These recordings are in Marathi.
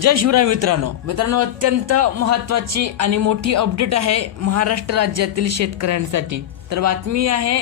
जय शिवराय मित्रांनो. मित्रांनो अत्यंत महत्त्वाची आणि मोठी अपडेट आहे महाराष्ट्र राज्यातील शेतकऱ्यांसाठी. तर बातमी आहे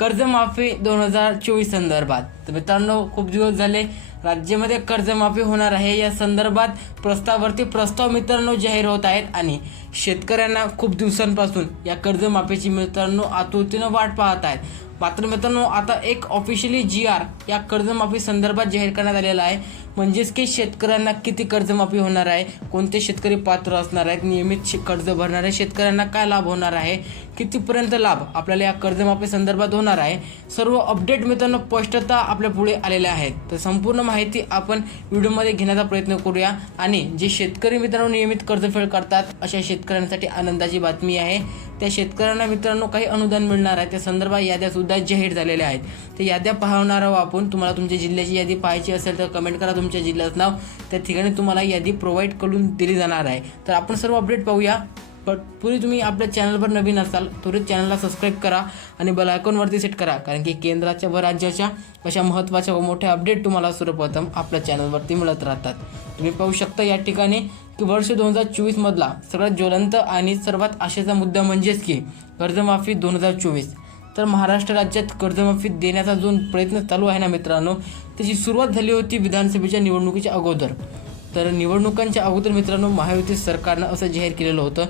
कर्जमाफी दोन हजार चोवीस संदर्भात. तर मित्रांनो खूप दिवस झाले राज्यामध्ये कर्जमाफी होणार आहे. या संदर्भात प्रस्तावावरती प्रस्ताव मित्रांनो जाहीर होत आहेत आणि शेतकऱ्यांना खूप दिवसांपासून या कर्जमाफीची मित्रांनो आतुरतेनं वाट पाहत आहेत. मात्र मित्रांनो आता एक ऑफिशियली जी आर या कर्जमाफी संदर्भात जाहीर करण्यात आलेला आहे. म्हणजेच की शेतकऱ्यांना किती कर्जमाफी होणार आहे? कोणते शेतकरी पात्र असणार आहेत? नियमित शे- कर्ज भरणाऱ्या शेतकऱ्यांना काय लाभ होणार आहे? कितीपर्यंत लाभ आपल्याला या कर्जमाफी संदर्भात होणार आहे? सर्व अपडेट मित्रांनो स्पष्टता आपल्या पुढे आलेल्या आहेत. तर संपूर्ण माहिती आपण व्हिडिओमध्ये घेण्याचा प्रयत्न करूया. आणि जे शेतकरी मित्रांनो नियमित कर्जफेड करतात अशा शेतकऱ्यांसाठी आनंदाची बातमी आहे. त्या शेतकऱ्यांना मित्रांनो काही अनुदान मिळणार आहे. त्या संदर्भात याद्या सुद्धा जाहीर झालेल्या आहेत. त्या याद्या पाहणार आहोत आपण तुम्हाला तुमच्या जिल्ह्याची यादी पाहायची असेल तर कमेंट करा. तुमच्या जिल्ह्याचं नाव त्या ठिकाणी तुम्हाला यादी प्रोव्हाइड करून दिली जाणार आहे. तर आपण सर्व अपडेट पाहूया. पूर्वी तुम्ही आपल्या चॅनलवर नवीन असाल त्वरित चॅनलला सबस्क्राईब करा आणि बेल आयकॉनवरती सेट करा. कारण की केंद्राच्या व राज्याच्या अशा महत्त्वाच्या व मोठ्या अपडेट तुम्हाला सर्वप्रथम आपल्या चॅनलवरती मिळत राहतात. तुम्ही पाहू शकता या ठिकाणी की वर्ष दोन हजार चोवीसमधला सगळ्यात ज्वलंत आणि सर्वात आशेचा मुद्दा म्हणजेच की कर्जमाफी दोन हजार चोवीस. तर महाराष्ट्र राज्यात कर्जमाफी देण्याचा जो प्रयत्न चालू आहे ना मित्रांनो त्याची सुरुवात झाली होती विधानसभेच्या निवडणुकीच्या अगोदर. तर निवडणुकांच्या अगोदर मित्रांनो महायुती सरकारनं असं जाहीर केलेलं होतं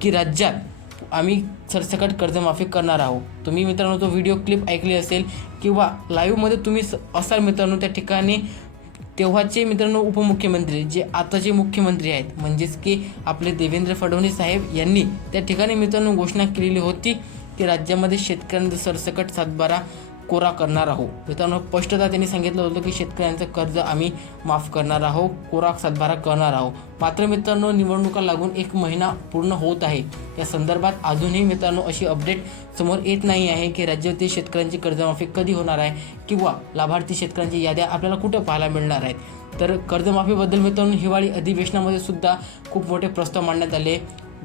की राज्यात आम्ही सरसकट कर्जमाफी करणार आहोत. तुम्ही मित्रांनो तो व्हिडिओ क्लिप ऐकली असेल किंवा लाईव्हमध्ये तुम्ही असाल मित्रांनो त्या ठिकाणी तेव्हाचे मित्रांनो उपमुख्यमंत्री जे आताचे मुख्यमंत्री आहेत म्हणजेच की आपले देवेंद्र फडणवीस साहेब यांनी त्या ठिकाणी मित्रांनो घोषणा केलेली होती की राज्यामध्ये शेतकऱ्यांचं सरसकट सातबारा कोरा करणार आहोत. मित्रांनो स्पष्टता त्यांनी सांगितलं होतं की शेतकऱ्यांचं कर्ज आम्ही माफ करणार आहोत कोरा सातबारा करणार आहोत. मात्र मित्रांनो निवडणुका लागून एक महिना पूर्ण होत आहे. या संदर्भात अजूनही मित्रांनो अशी अपडेट समोर येत नाही आहे की राज्यातील शेतकऱ्यांची कर्जमाफी कधी होणार आहे किंवा लाभार्थी शेतकऱ्यांची याद्या आपल्याला कुठं पाहायला मिळणार आहेत. तर कर्जमाफीबद्दल मित्रांनो हिवाळी अधिवेशनामध्ये सुद्धा खूप मोठे प्रस्ताव मांडण्यात आले.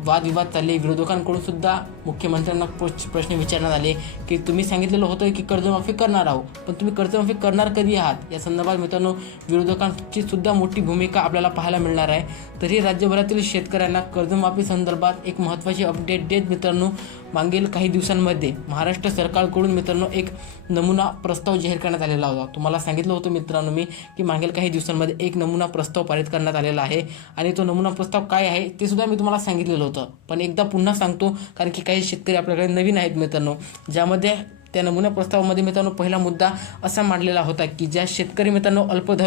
वादविवाद चालले विरोधकांकडून सुद्धा मुख्यमंत्र्यांना प्रश्न विचारण्यात आले की तुम्ही सांगितलेलं होतं की कर्जमाफी करणार आहोत पण तुम्ही कर्जमाफी करणार कधी आहात? या संदर्भात मित्रांनो विरोधकांची सुद्धा मोठी भूमिका आपल्याला पाहायला मिळणार आहे. तरी राज्यभरातील शेतकऱ्यांना कर्जमाफी संदर्भात एक महत्त्वाची अपडेट देत मित्रांनो मागील काही दिवसांमध्ये महाराष्ट्र सरकारकडून मित्रांनो एक नमुना प्रस्ताव जाहीर करण्यात आलेला होता. तुम्हाला सांगितलं होतं मित्रांनो मी की मागील काही दिवसांमध्ये एक नमुना प्रस्ताव पारित करण्यात आलेला आहे आणि तो नमुना प्रस्ताव काय आहे ते सुद्धा मी तुम्हाला सांगितलेलं होतं. पण एकदा पुन्हा सांगतो कारण की काही शेतकरी आपल्याकडे नवीन आहेत मित्रांनो ज्यामध्ये त्या नमुना प्रस्तावामध्ये मित्रांनो पहिला मुद्दा असा मांडलेला होता की ज्या शेतकरी मित्रांनो अल्पध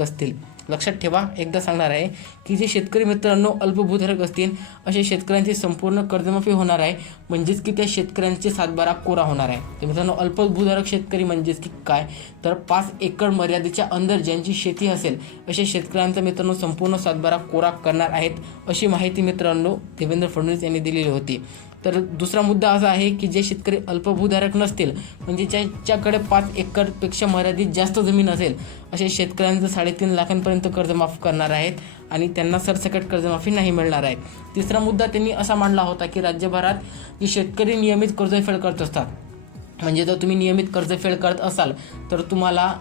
असतील लक्षात ठेवा. एकदा सांगणार आहे की जे शेतकरी मित्रांनो अल्पभूधारक असतील अशा शेतकऱ्यांची संपूर्ण कर्जमाफी होणार आहे. म्हणजेच की त्या शेतकऱ्यांचे सातबारा कोरा होणार आहे. तर मित्रांनो अल्पभूधारक शेतकरी म्हणजेच की काय? तर पाच एकर मर्यादेच्या अंदर ज्यांची शेती असेल अशा शेतकऱ्यांचा मित्रांनो संपूर्ण सातबारा कोरा करणार आहेत अशी माहिती मित्रांनो देवेंद्र फडणवीस यांनी दिलेली होती. तर दुसरा मुद्दा असा आहे की जे शेतकरी अल्पभूधारक नसतील म्हणजे ज्याच्याकडे पाच एकरपेक्षा मर्यादित जास्त जमीन असेल अशा शेतकऱ्यांचं साडेतीन लाखांपर्यंत कर्ज माफ करणार आहेत आणि त्यांना सरसकट कर्जमाफी नाही मिळणार आहे. तिसरा मुद्दा त्यांनी असा मांडला होता की राज्यभरात जे शेतकरी नियमित कर्जफेड करत असतात म्हणजे जर तुम्ही नियमित कर्जफेड करत असाल तर तुम्हाला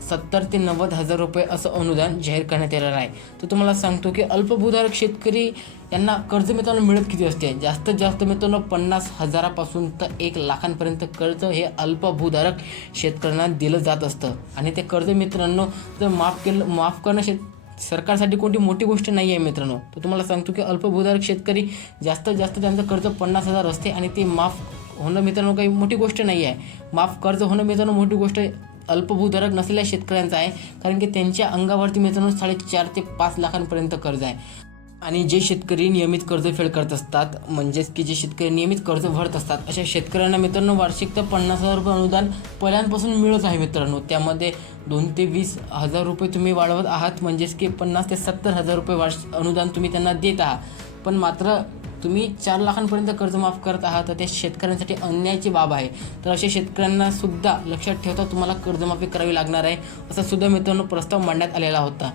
सत्तर ते नव्वद हजार रुपये असं अनुदान जाहीर करण्यात येणार आहे. तर तुम्हाला सांगतो की अल्पभूधारक शेतकरी यांना कर्ज मित्रांनो मिळत किती असते? जास्तीत जास्त मित्रांनो पन्नास हजारापासून तर एक लाखांपर्यंत कर्ज हे अल्पभूधारक शेतकऱ्यांना दिलं जात असतं. आणि ते कर्ज मित्रांनो जर माफ केलं माफ करणं शेत सरकारसाठी कोणती मोठी गोष्ट नाही आहे मित्रांनो. तर तुम्हाला सांगतो की अल्पभूधारक शेतकरी जास्तीत जास्त त्यांचं कर्ज पन्नास हजार असते आणि ते माफ होणं मित्रांनो काही मोठी गोष्ट नाही आहे माफ कर्ज होणं मित्रांनो मोठी गोष्ट अल्पभूधारक नसलेल्या शेतकऱ्यांचा आहे कारण की त्यांच्या अंगावरती मित्रांनो साडेचार ते पाच लाखांपर्यंत कर्ज आहे. आणि जे शेतकरी नियमित कर्जफेड करत असतात म्हणजेच की जे शेतकरी नियमित कर्ज भरत असतात अशा शेतकऱ्यांना मित्रांनो वार्षिक तर पन्नास हजार रुपये अनुदान पहिल्यांपासून मिळत आहे मित्रांनो. त्यामध्ये दोन ते वीस हजार रुपये तुम्ही वाढवत आहात म्हणजेच की पन्नास ते सत्तर हजार रुपये वार्षिक अनुदान तुम्ही त्यांना देत आहात. पण मात्र तुम्ही चार लाखांपर्यंत कर्ज माफ करत आहात तर त्या शेतकऱ्यांसाठी अन्यायाची बाब आहे. तर अशा शेतकऱ्यांना सुद्धा लक्षात ठेवता तुम्हाला कर्जमाफी करावी लागणार आहे असा सुद्धा मित्रांनो प्रस्ताव मांडण्यात आलेला होता.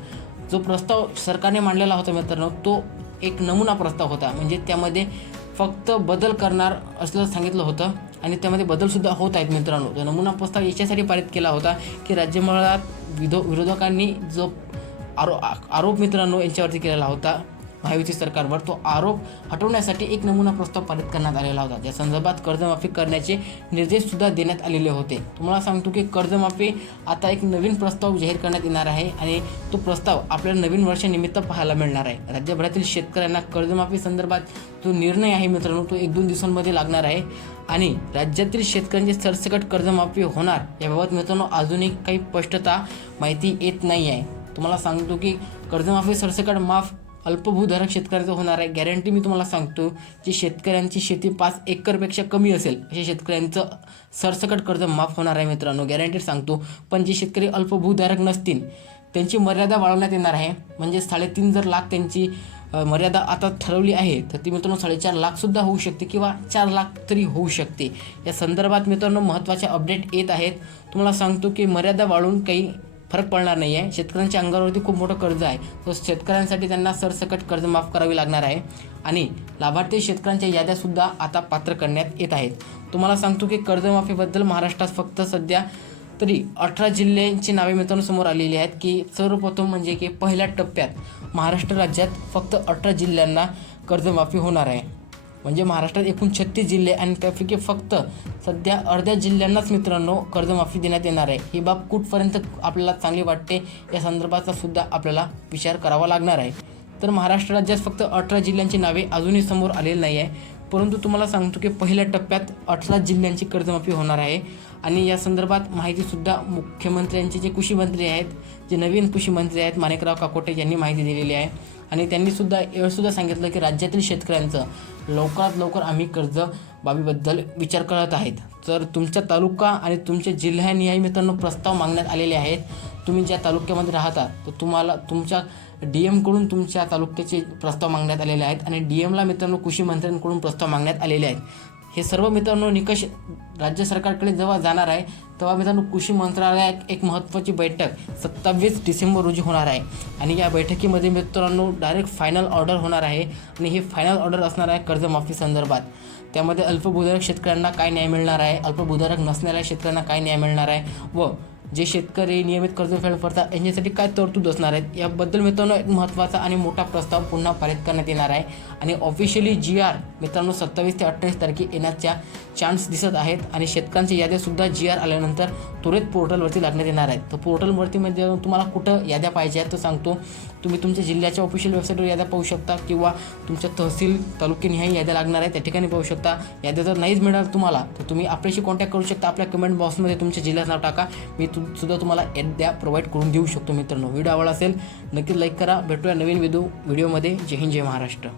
जो प्रस्ताव सरकारने मांडलेला होता मित्रांनो तो एक नमुना प्रस्ताव होता. म्हणजे त्यामध्ये फक्त बदल करणार असलं सांगितलं होतं आणि त्यामध्ये बदलसुद्धा होत आहेत मित्रांनो. तो नमुना प्रस्ताव याच्यासाठी पारित केला होता की राज्यभरात विधो विरोधकांनी जो आरो आ- आरोप मित्रांनो यांच्यावरती केलेला होता महायुती सरकारवर तो आरोप हटवण्यासाठी एक नमुना प्रस्ताव पारित करण्यात आलेला होता. या संदर्भात कर्जमाफी करण्याचे निर्देश सुद्धा देण्यात आलेले होते. तुम्हाला सांगतो की कर्जमाफी आता एक नवीन प्रस्ताव जाहीर करण्यात येणार आहे आणि तो प्रस्ताव आपल्याला नवीन वर्षानिमित्त पाहायला मिळणार आहे. राज्यभरातील शेतकऱ्यांना कर्जमाफी संदर्भात जो निर्णय आहे मित्रांनो तो एक दोन दिवसांमध्ये लागणार आहे. आणि राज्यातील शेतकऱ्यांची सरसकट कर्जमाफी होणार याबाबत मित्रांनो अजूनही काही स्पष्टता माहिती येत नाही आहे तुम्हाला सांगतो की कर्जमाफी सरसकट माफ अल्पभूधारक शेतकऱ्याचं होणार आहे. गॅरंटी मी तुम्हाला सांगतो जी शेतकऱ्यांची शेती पाच एकरपेक्षा कमी असेल अशा शेतकऱ्यांचं सरसकट कर्ज माफ होणार आहे मित्रांनो. गॅरंटी सांगतो पण जे शेतकरी अल्पभूधारक नसतील त्यांची मर्यादा वाढवण्यात येणार आहे. म्हणजे साडेतीन जर लाख त्यांची मर्यादा आता ठरवली आहे तर ती मित्रांनो साडेचार लाखसुद्धा होऊ शकते किंवा चार लाख तरी होऊ शकते. या संदर्भात मित्रांनो महत्त्वाचे अपडेट येत आहेत. तुम्हाला सांगतो की मर्यादा वाढवून काही फरक पडणार नाही आहे शेतकऱ्यांच्या अंगावरती खूप मोठं कर्ज आहे. तो शेतकऱ्यांसाठी त्यांना सरसकट कर्ज माफ करावी लागणार आहे. आणि लाभार्थी शेतकऱ्यांच्या याद्यासुद्धा आता पात्र करण्यात येत आहेत. तुम्हाला सांगतो की कर्जमाफीबद्दल महाराष्ट्रात फक्त सध्या तरी अठरा जिल्ह्यांची नावे मित्रांनो समोर आलेली आहेत की सर्वप्रथम म्हणजे की पहिल्या टप्प्यात महाराष्ट्र राज्यात फक्त अठरा जिल्ह्यांना कर्जमाफी होणार आहे. म्हणजे महाराष्ट्रात एकूण छत्तीस जिल्हे आणि त्यापैकी फक्त सध्या अर्ध्या जिल्ह्यांनाच मित्रांनो कर्जमाफी देण्यात येणार आहे. ही बाब कुठपर्यंत आपल्याला चांगली वाटते या संदर्भाचा सुद्धा आपल्याला विचार करावा लागणार आहे. तर महाराष्ट्र राज्यात फक्त अठरा जिल्ह्यांची नावे अजूनही समोर आलेली नाही आहे. परंतु तुम्हाला सांगतो की पहिल्या टप्प्यात अठरा जिल्ह्यांची कर्जमाफी होणार आहे. आणि या संदर्भात माहितीसुद्धा मुख्यमंत्र्यांचे जे कृषी मंत्री आहेत जे नवीन कृषी मंत्री आहेत माणिकराव काकोटे यांनी माहिती दिलेली आहे. आणि त्यांनी सुद्धा एवढंसुद्धा सांगितलं की राज्यातील शेतकऱ्यांचं लवकरात लवकर आम्ही कर्ज बाबीबद्दल विचार करत आहेत. तर तुमच्या तालुका आणि तुमच्या जिल्ह्यानिहाय मित्रांनो प्रस्ताव मागण्यात आलेले आहेत. तुम्ही ज्या तालुक्यामध्ये राहता तर तुम्हाला तुमच्या डी एमकडून तुमच्या तालुक्याचे प्रस्ताव मागण्यात आलेले आहेत. आणि डी एमला मित्रांनो कृषी मंत्र्यांकडून प्रस्ताव मागण्यात आलेले आहेत. हे सर्व मित्रांनो निकष राज्य सरकारकडे जेव्हा जाणार आहे तेव्हा मित्रांनो कृषी मंत्रालयात एक महत्त्वाची बैठक सत्तावीस डिसेंबर रोजी होणार आहे. आणि या बैठकीमध्ये मित्रांनो डायरेक्ट फायनल ऑर्डर होणार आहे आणि हे फायनल ऑर्डर असणार आहे कर्जमाफी संदर्भात. त्यामध्ये अल्पभूधारक शेतकऱ्यांना काय न्याय मिळणार आहे? अल्पभूधारक नसणाऱ्या शेतकऱ्यांना काय न्याय मिळणार आहे? व जे शेतकरी नियमित कर्ज फेड करतात यांच्यासाठी काय तरतूद असणार आहेत? याबद्दल मित्रांनो एक महत्त्वाचा आणि मोठा प्रस्ताव पुन्हा पारित करण्यात येणार आहे. आणि ऑफिशियली जी आर मित्रांनो सत्तावीस ते अठ्ठावीस तारखे येण्याच्या चान्स दिसत आहेत. आणि शेतकऱ्यांच्या याद्यासुद्धा जी आर आल्यानंतर त्वरित पोर्टलवरती लागण्यात येणार आहेत. तर पोर्टलवरती म्हणजे तुम्हाला कुठं याद्या पाहिजे आहेत तर सांगतो. तुम्ही तुमच्या जिल्ह्याच्या ऑफिशियल वेबसाईटवर याद्या पाहू शकता किंवा तुमच्या तहसील तालुक्यानिहाय याद्या लागणार आहे त्या ठिकाणी पाहू शकता. याद्या जर नाहीच मिळणार तुम्हाला तर तुम्ही आपल्याशी कॉन्टॅक्ट करू शकता. आपल्या कमेंट बॉक्समध्ये तुमच्या जिल्ह्यात नाव टाका. मी तु सुद्धा तुम्हाला याद्या प्रोव्हाइड करून देऊ शकतो मित्रांनो. व्हिडिओ आवडला असेल नक्की लाईक करा. भेटूया नवीन व्हिडिओ व्हिडिओमध्ये जय हिंद जय महाराष्ट्र.